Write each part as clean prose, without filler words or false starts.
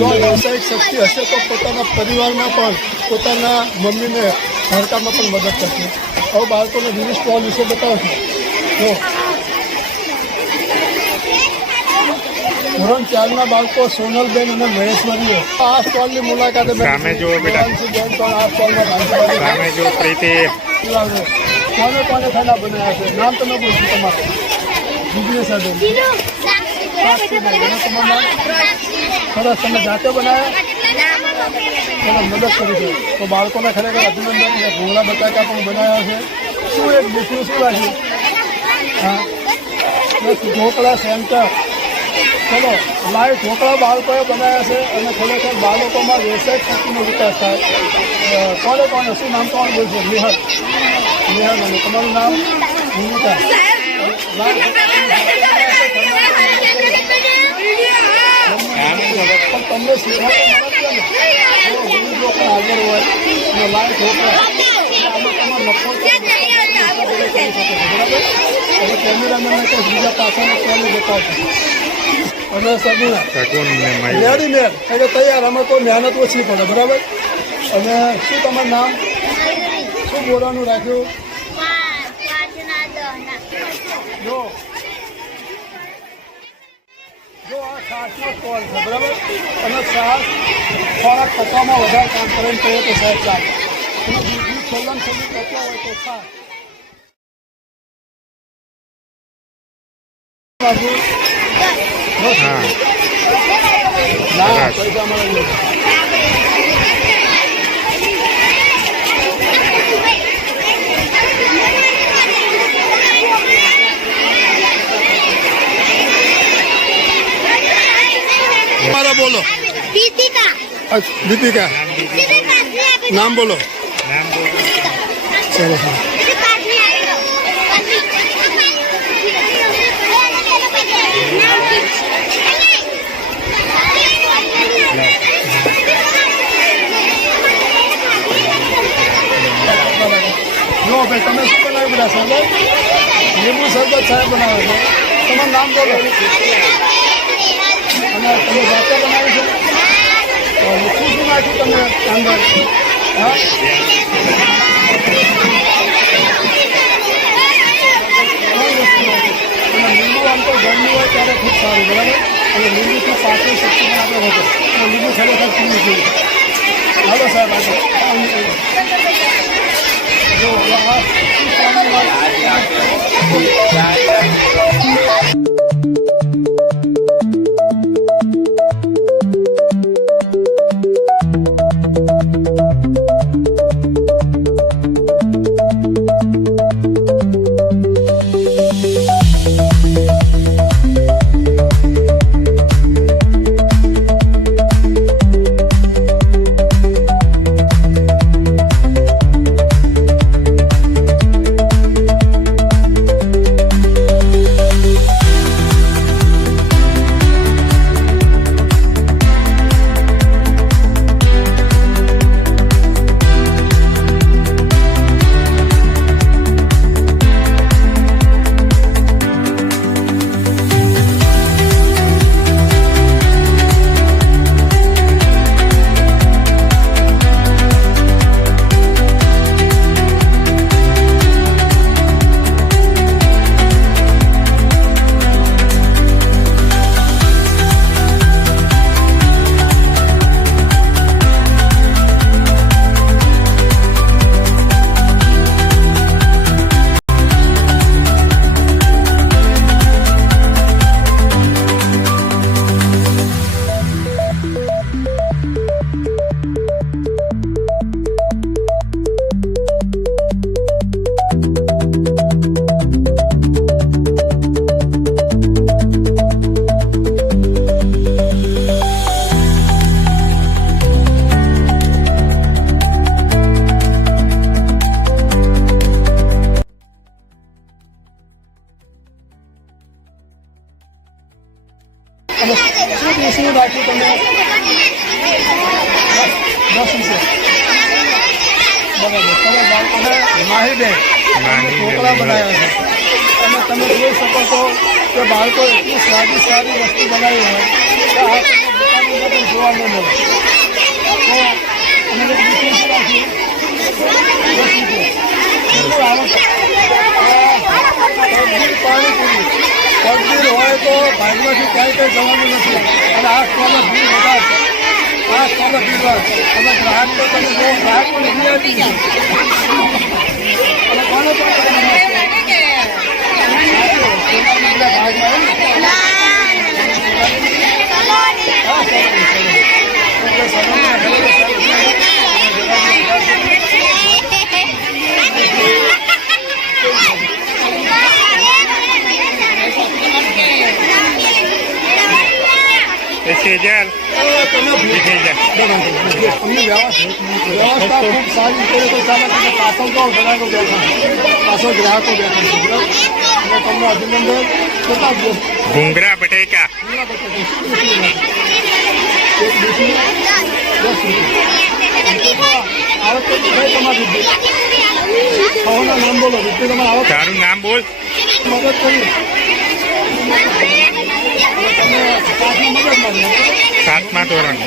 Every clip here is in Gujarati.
જો વ્યવસાયિક શક્તિ હશે તો પોતાના પરિવારમાં પણ પોતાના મમ્મીને ઘરકામમાં પણ મદદ કરશે. હવે બાળકોને વિવિધ સ્ટોલ વિશે બતાવશે. જો ધોરણ 4ના બાળકો સોનલબેન અને મહેશ્વરીઓ આ સ્ટોલની મુલાકાતે સામે જુઓ બેટા, આ સ્ટોલમાં સામે જુઓ પ્રીતિ. કોને કોને ખાના બનાવ્યા છે? નામ તમે બોલશો તમારે? બિઝનેસ સરસ, તમે જાતે બનાવ્યા? મદદ કરી છે તો બાળકોને ખરેખર અભિનંદન. ભૂંગળા બટાકા પણ બનાવ્યા છે. શું એક ડીશનું શું રાખ્યું? હા, ઢોકળા સેન્ટર. ચલો, લાઈવ ઢોકળા બાળકોએ બનાવ્યા છે અને ખરેખર બાળકોમાં વ્યવસાયિક શક્તિનો વિકાસ થાય. કોને કોને શું નામ કોણ બોલશે? નિહલ. નિહલ અને તમારું નામ? ભૂમિકા. પણ તમને શીખવા પણ હાજર હોય અને લાઈવ ઢોકળા આમાં તમારો નફો બરાબર. અને કેમેરામેનને કંઈ બીજા પાછળના સ્ટોલને બતાવશે. અને સગુણા રેડીમેડ એટલે તૈયાર. આમાં કોઈ મહેનત ઓછી પડે બરાબર. અને શું તમારું નામ? શું બોલવાનું રાખ્યું? જો આ છાશનો સ્ટોલ છે બરાબર. અને છાશ ખોરાક પકવામાં વધારે કામ કરે ને તો સાહેબ ચાલે. છેલ્લા છેલ્લી પકવા હોય તો છાશ. ના પૈસા મળે. તમારા બોલો. દીપિકા. દીપિકા નામ બોલો. ચલો હા. જો ભાઈ તમે શું બનાવ્યું? બધા શરબત, લીંબુ શરબત સાહેબ બનાવે છે. તમારું નામ બોલો. અને તમે જાતે બનાવ્યું છે? શું શું નાખ્યું તમે અંદર? હા, અને લીંબુ આમ તો ગરમી હોય ત્યારે ખૂબ સારું બરાબર. અને લીંબુથી પાચન શક્તિ પણ આપણે વધે. અને લીંબુ ખરેખર પીવું જોઈએ. હાલો સાહેબ આગળ. જો આ શું રાખ્યું તમે? 10 બરાબર. તમે બાળકોને માહીબેન ઢોકળા બનાવ્યા છે. અને તમે જોઈ શકો છો કે બાળકો એટલી સારી વસ્તુ બનાવી હોય કે આ તમે દુકાનની પણ જોવા ન મળે. તો અમે લોકો બીજું શું રાખીએ? 10 રૂપિયા. પગીર પાણીપુરી. પગીર હોય તો ભાગમાંથી ક્યાંય કંઈ જવાનું નથી. અને આ સ્ટોલમાં ભીડ વધારે છે. આ સ્ટોલમાં ભીડ વધારે છે. અને ગ્રાહક તો તમે જો ગ્રાહક પણ VIP છે. અને કોને પણ તમે નમસ્તે. સેજલ વ્યવસ્થા ખૂબ સારી છે તો ચાલે તમે પાછળ તો ઘણા બેઠા પાછળ ગ્રાહકો બેઠા છે અને તમને અભિનંદન કેટલા ભૂંગરા બટેકા એક ડીશી 10 રૂપિયા. આવક કેટલી તમારી ખાવાના નામ બોલો રીતે તમારે આવક તારું નામ બોલ. મદદ કરી તમે પાછળ મદદ મારી 7મા ધોરણ.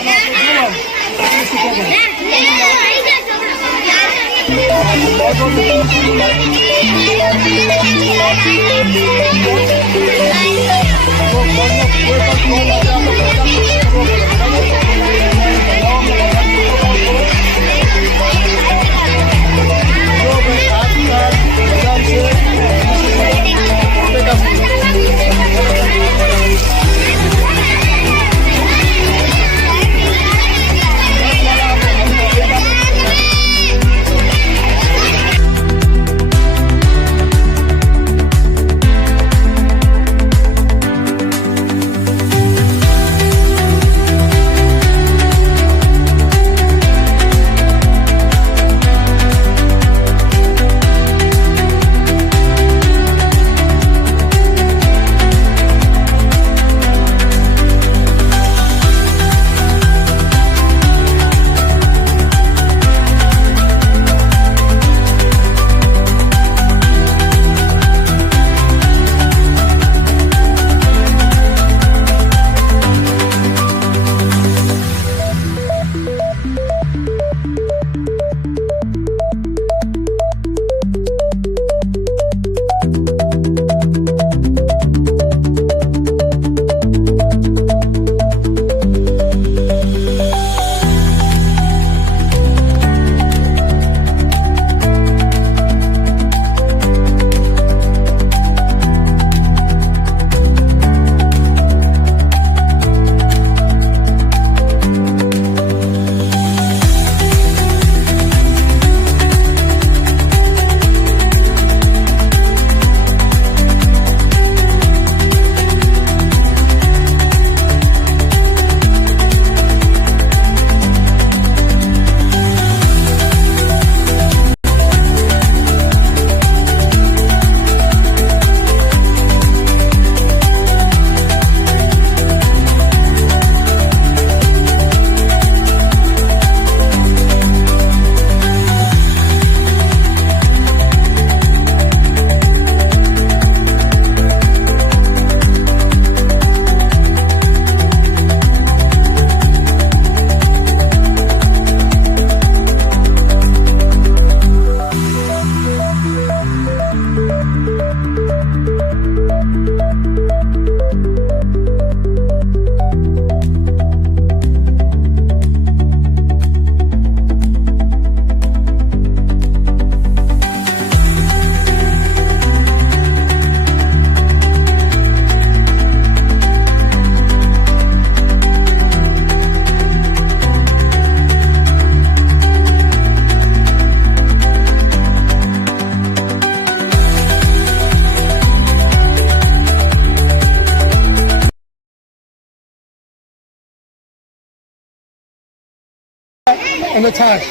અને છાશ.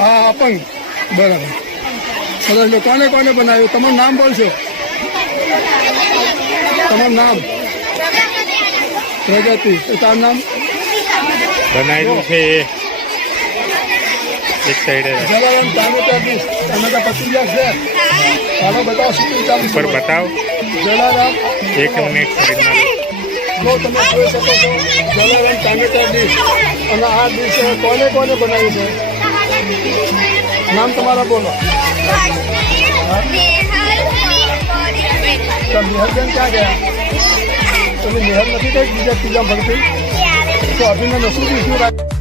હા અપંગ બરાબર. સરસ. કોને કોને બનાવ્યું? તમારું નામ બોલશો? તમારું નામ? પ્રગતિ. તારું નામ? બનાવ્યું છે એક સાઈડે જલારામ ટામેટા ડીશ. ટામેટા 50 છે. ચાલો બતાવો શું ચાલુ ઉપર બતાવ. જલારામ એક મિનિટ સાઈડમાં જો તમે જોઈ શકો છો જલારામ ટામેટા ડીશ અને આ ડીશ કોને કોને બનાવી છે? નામ તમારા બોલો. તો મેહરબેન ક્યાં ગયા? તમે મેહર નથી કઈ બીજા ત્રીજા ભરતી તો અભિનંદન શું રાખ